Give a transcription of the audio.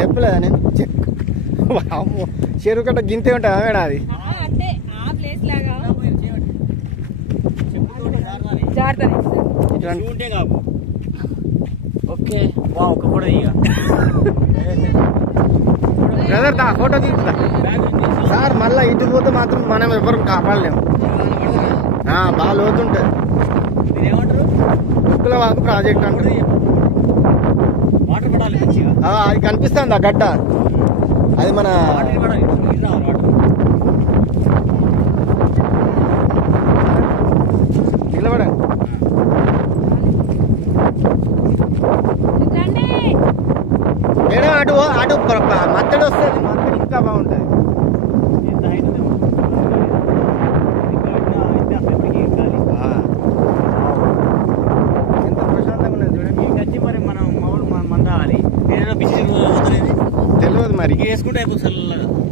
చెప్పలేదా నేను చెరువు కట్ట గింతే ఉంటుందా మేడం అది ఓకే ఒక ఫోటో ఇక బ్రదర్ దా ఫోటో తీసుకుంటా సార్. మళ్ళీ ఇటు పోతే మాత్రం మనం ఎవరు కాపాడలేము. బాగా లోతుంటుంది. ఏమంటారు ఉక్కుల వాకు ప్రాజెక్ట్ అంటారు. వాటర్ పడాలి మంచిగా. అది కనిపిస్తుంది ఆ గడ్డ. అది మన నిలబడండి. మేడం అటు అటు మత్తడి వస్తుంది. మత్తడి ఇంకా బాగుంటుంది. ఎంత ప్రశాంతంగా ఉన్నది చూడండి. వచ్చి మరి మనం మామూలు మందాలి ఏదైనా బిజీ తెలియదు తెలియదు మరి. వేసుకుంటే అయిపోతుంది.